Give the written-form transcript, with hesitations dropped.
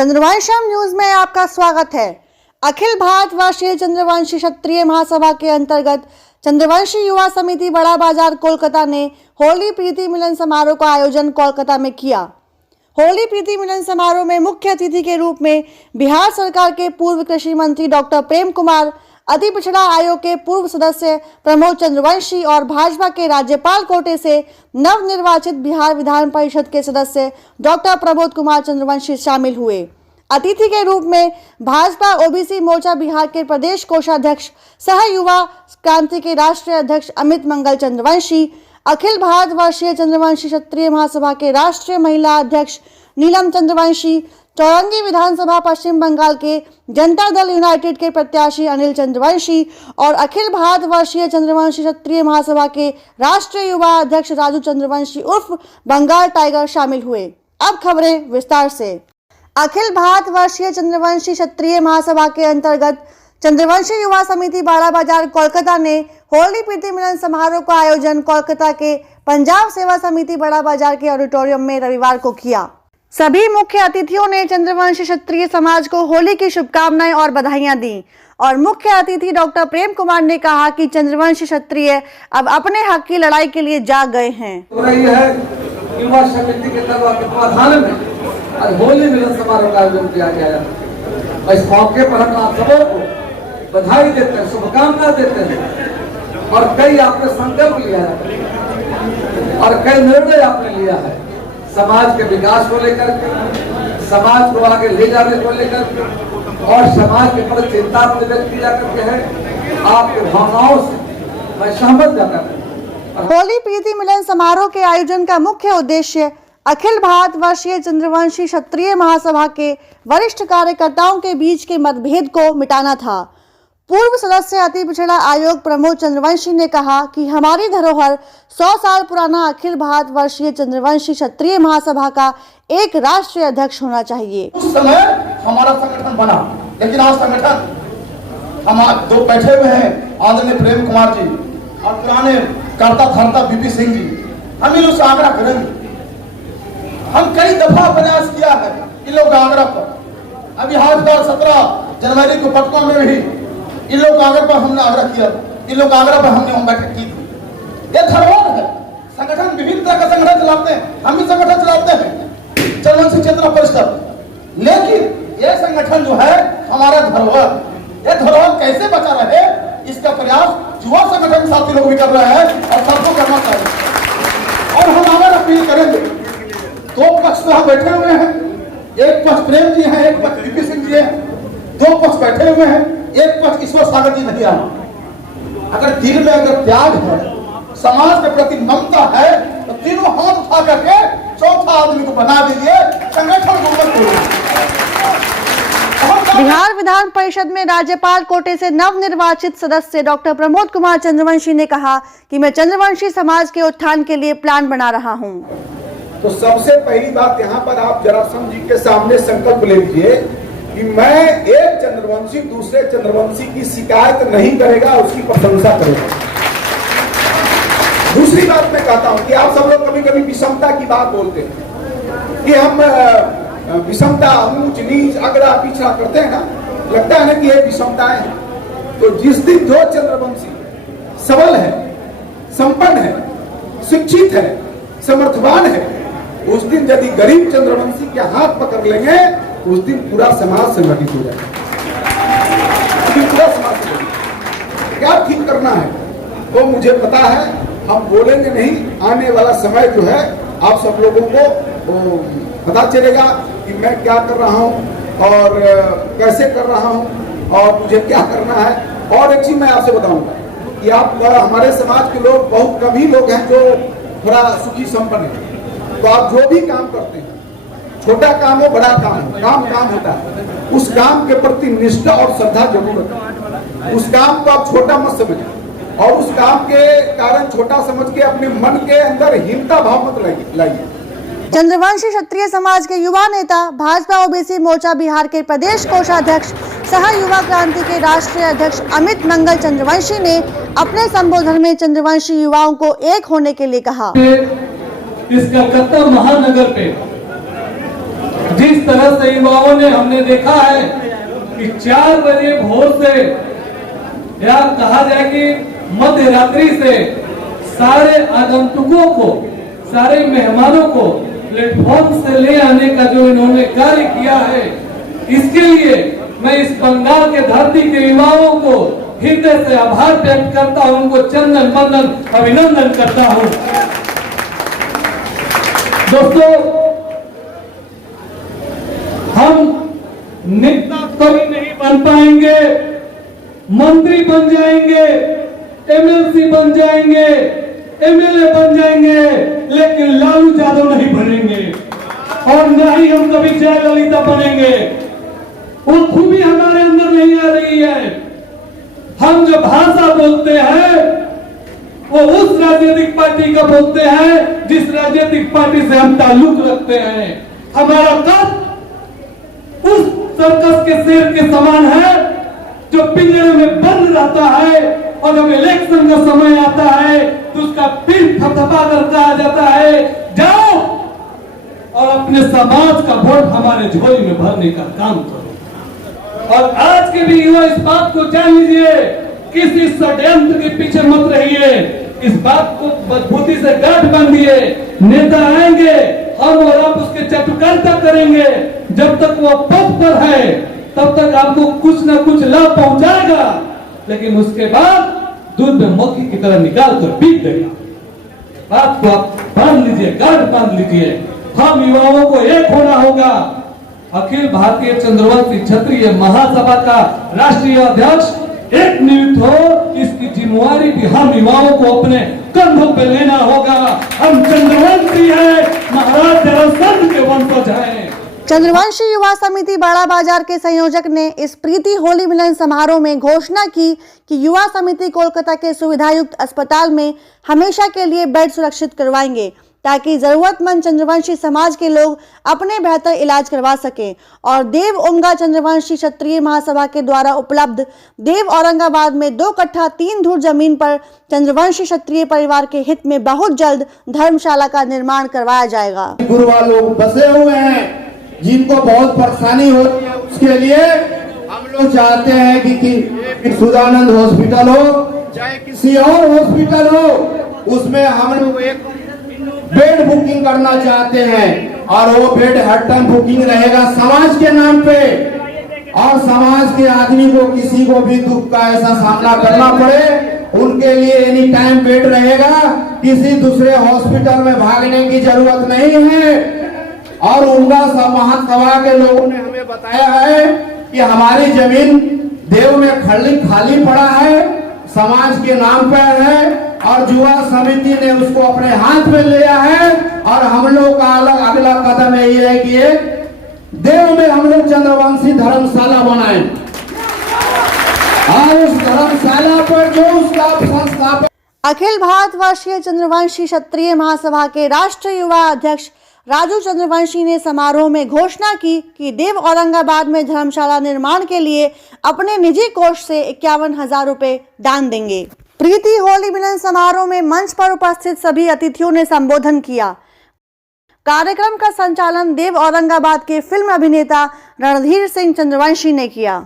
चंद्रवंशम news में आपका स्वागत है। अखिल भारतवर्षीय चंद्रवंशी क्षत्रिय महासभा के अंतर्गत चंद्रवंशी युवा समिति बड़ा बाजार कोलकाता ने होली प्रीति मिलन समारोह का आयोजन कोलकाता में किया। होली प्रीति मिलन समारोह में मुख्य अतिथि के रूप में बिहार सरकार के पूर्व कृषि मंत्री डॉक्टर प्रेम कुमार, अति पिछड़ा आयोग के पूर्व सदस्य प्रमोद चंद्रवंशी और भाजपा के राज्यपाल कोटे से नवनिर्वाचित बिहार विधान परिषद के सदस्य डॉक्टर प्रमोद कुमार चंद्रवंशी शामिल हुए। अतिथि के रूप में भाजपा ओबीसी मोर्चा बिहार के प्रदेश कोषाध्यक्ष सह युवा क्रांति के राष्ट्रीय अध्यक्ष अमित मंगल चंद्रवंशी, अखिल भारतवर्षीय चंद्रवंशी क्षत्रिय महासभा के राष्ट्रीय महिला अध्यक्ष नीलम चंद्रवंशी, चौरंगी विधानसभा पश्चिम बंगाल के जनता दल यूनाइटेड के प्रत्याशी अनिल चंद्रवंशी और अखिल भारतवर्षीय चंद्रवंशी क्षत्रिय महासभा के राष्ट्रीय युवा अध्यक्ष राजू चंद्रवंशी उर्फ बंगाल टाइगर शामिल हुए। अब खबरें विस्तार से। अखिल भारतवर्षीय चंद्रवंशी क्षत्रिय महासभा के अंतर्गत चंद्रवंशी युवा समिति बड़ा बाजार कोलकाता ने होली प्रीति मिलन समारोह का आयोजन कोलकाता के पंजाब सेवा समिति बड़ा बाजार के ऑडिटोरियम में रविवार को किया। सभी मुख्य अतिथियों ने चंद्रवंशी क्षत्रिय समाज को होली की शुभकामनाएं और बधाइयां दी और मुख्य अतिथि डॉक्टर प्रेम कुमार ने कहा कि चंद्रवंशी क्षत्रिय अब अपने हक की लड़ाई के लिए जाग गए हैं। युवा समिति के तत्वाधान में आज होली मिलन समारोह का आयोजन किया गया है। इस मौके पर हम आप सबों को बधाई देते हैं, शुभकामनाएं देते हैं और कई आपने संकल्प लिया है और कई निर्णय आपने लिया है समाज के विकास को लेकर के, समाज को आगे ले जाने को लेकर के और समाज के प्रति चिंता व्यक्त किया करके है। आपके भावनाओं से मैं सहमत जाकर होली प्रीति मिलन समारोह के आयोजन का मुख्य उद्देश्य अखिल भारतवर्षीय चंद्रवंशी क्षत्रिय महासभा के वरिष्ठ कार्यकर्ताओं के बीच के मतभेद को मिटाना था। पूर्व सदस्य अति पिछड़ा आयोग प्रमोद चंद्रवंशी ने कहा कि हमारी धरोहर 100 साल पुराना अखिल भारतवर्षीय चंद्रवंशी क्षत्रिय महासभा का एक राष्ट्रीय अध्यक्ष होना चाहिए। उस समय हमारा संगठन बना, लेकिन आज संगठन हम दो बैठे हुए हैं, आदरणीय प्रेम कुमार जी और पुराने करता धरता बीपी सिंह जी, हम इन लोग आग्रह करेंगे। हम कई दफा प्रयास किया है इन लोग आग्रह पर। अभी हाल 17 जनवरी को पटना में भी इन लोग आग्रह पर हमने आग्रह किया, इन लोग आग्रह पर हमने हम बैठक की थी। ये धरोहर है, संगठन विभिन्न तरह का संगठन चलाते हैं, हम भी संगठन चलाते हैं चंद्रवंशी चेतना परिषद, लेकिन ये संगठन जो है हमारा धरोहर, ये धरोहर कैसे बचा रहे इसका प्रयास युवा संगठन के साथी लोग भी कर रहे हैं और सबको करना चाहिए। और हम आगे अपील करेंगे, दो पक्ष तो हम बैठे हुए हैं, एक पक्ष प्रेम जी हैं, एक पक्ष बीपी सिंह जी हैं, दो पक्ष बैठे हुए हैं, एक पक्ष ईश्वर सागर जी नहीं आना। अगर दिल में अगर त्याग है, समाज के प्रति ममता है, तो तीनों हाथ उठा करके चौथा आदमी को बना दीजिए, संगठन को मत तोड़िए। बिहार विधान परिषद में राज्यपाल कोटे से नवनिर्वाचित सदस्य डॉक्टर प्रमोद कुमार चंद्रवंशी ने कहा कि मैं चंद्रवंशी समाज के उत्थान के लिए प्लान बना रहा हूं। तो सबसे पहली बात यहाँ पर आप जरासंध जी के सामने संकल्प ले लीजिए कि मैं एक चंद्रवंशी दूसरे चंद्रवंशी की शिकायत नहीं करेगा, उसकी प्रशंसा करेगा। दूसरी बात मैं कहता हूं कि आप सब लोग कभी कभी विषमता की बात बोलते हैं कि हम विषमता, ऊंच नीच, अगड़ा पिछड़ा करते हैं ना, लगता है ना कि ये विषमताएं हैं। तो जिस दिन जो चंद्रवंशी सबल है, संपन्न है, शिक्षित है, समर्थवान है, उस दिन यदि गरीब चंद्रवंशी के हाथ पकड़ लेंगे, उस दिन पूरा समाज संगठित हो जाएगा। पूरा समाज क्या ठीक करना है वो मुझे पता है, हम बोलेंगे नहीं। आने वाला समय जो है आप सब लोगों को पता चलेगा कि मैं क्या कर रहा हूं और कैसे कर रहा हूं और मुझे क्या करना है। और एक चीज मैं आपसे बताऊंगा कि आप हमारे समाज के लोग बहुत कम ही लोग हैं जो थोड़ा सुखी संपन्न है। तो आप जो भी काम करते हैं, छोटा काम हो बड़ा काम हो, काम होता है, उस काम के प्रति निष्ठा और श्रद्धा जरूर रखें। उस काम को आप छोटा मत समझिए और उस काम के कारण छोटा समझ के अपने मन के अंदर हीनता भाव मत लाइए। चंद्रवंशी क्षत्रिय समाज के युवा नेता, भाजपा ओबीसी मोर्चा बिहार के प्रदेश कोषाध्यक्ष सह युवा क्रांति के राष्ट्रीय अध्यक्ष अमित मंगल चंद्रवंशी ने अपने संबोधन में चंद्रवंशी युवाओं को एक होने के लिए कहा। इस कलकत्ता महानगर पे जिस तरह से युवाओं ने हमने देखा है कि 4 बजे भोर से या कहा जाए कि मध्य रात्रि से सारे आगंतुकों को, सारे मेहमानों को प्लेटफॉर्म से ले आने का जो इन्होंने कार्य किया है, इसके लिए मैं इस बंगाल के धरती के युवाओं को हृदय से आभार व्यक्त करता हूं, उनको चंदन वंदन अभिनंदन करता हूं। दोस्तों, हम नेता कभी नहीं बन पाएंगे, मंत्री बन जाएंगे, एमएलसी बन जाएंगे, एमएलए बन जाएंगे, लेकिन लालू यादव नहीं बनेंगे और न ही हम कभी जयललिता बनेंगे। वो खूबी हमारे अंदर नहीं आ रही है। हम जो भाषा बोलते हैं वो उस राजनीतिक पार्टी का बोलते हैं जिस राजनीतिक पार्टी से हम ताल्लुक रखते हैं। हमारा कद उस सर्कस के शेर के समान है जो पिंजरे में बंद रहता है और जब इलेक्शन का समय आता है तो उसका पिन थपथपा कर कहा जाता है, जाओ और अपने समाज का वोट हमारे झोली में भरने का काम करो। और आज के भी युवा इस बात को जान लीजिए, किसी षड्यंत्र के पीछे मत रहिए, इस बात को मजबूती से गांठ बांधिए। नेता आएंगे, हम और आप उसके चटुकारिता करेंगे। जब तक वो पद पर है तब तक आपको कुछ न कुछ लाभ पहुंचाएगा, लेकिन उसके बाद दूध में मक्खी की तरह निकाल कर पीट देगा। बात को आप बांध लीजिए, गांठ बांध लीजिए। हम युवाओं को एक होना होगा। अखिल भारतीय चंद्रवंशी क्षत्रिय महासभा का राष्ट्रीय अध्यक्ष एक नियुक्त हो, इसकी जिम्मेवारी भी हम युवाओं को अपने कंधों पे लेना होगा। हम चंद्रवंशी हैं, महाराज जरासंध के वंशज हैं। चंद्रवंशी युवा समिति बड़ा बाजार के संयोजक ने इस प्रीति होली मिलन समारोह में घोषणा की कि युवा समिति कोलकाता के सुविधायुक्त अस्पताल में हमेशा के लिए बेड सुरक्षित करवाएंगे ताकि जरूरतमंद चंद्रवंशी समाज के लोग अपने बेहतर इलाज करवा सकें। और देव ओमगा चंद्रवंशी क्षत्रिय महासभा के द्वारा उपलब्ध देव औरंगाबाद में 2 कट्ठा 3 धूर जमीन पर चंद्रवंशी क्षत्रिय परिवार के हित में बहुत जल्द धर्मशाला का निर्माण करवाया जाएगा। गुरुवा लोग बसे हुए हैं जिनको बहुत परेशानी होती है, उसके लिए हम लोग चाहते हैं कि सुधानंद हॉस्पिटल हो चाहे किसी और हॉस्पिटल हो, उसमें हम लोग एक बेड बुकिंग करना चाहते हैं और वो बेड हर टाइम बुकिंग रहेगा समाज के नाम पे। और समाज के आदमी को किसी को भी दुख का ऐसा सामना करना पड़े, उनके लिए एनी टाइम बेड रहेगा। किसी दूसरे हॉस्पिटल में भागने की जरूरत नहीं है। और उनका महासभा के लोगों ने हमें बताया है कि हमारी जमीन देव में खाली पड़ा है, समाज के नाम पर है और युवा समिति ने उसको अपने हाथ में लिया है। और हम लोग का अगला कदम ये है कि देव में हम लोग चंद्रवंशी धर्मशाला बनाएं और उस धर्मशाला पर जो उसका संस्थापक अखिल भारतवर्षीय चंद्रवंशी क्षत्रिय महासभा के राष्ट्रीय युवा अध्यक्ष राजू चंद्रवंशी ने समारोह में घोषणा की कि देव औरंगाबाद में धर्मशाला निर्माण के लिए अपने निजी कोष से 51,000 रुपए दान देंगे। प्रीति होली मिलन समारोह में मंच पर उपस्थित सभी अतिथियों ने संबोधन किया। कार्यक्रम का संचालन देव औरंगाबाद के फिल्म अभिनेता रणधीर सिंह चंद्रवंशी ने किया।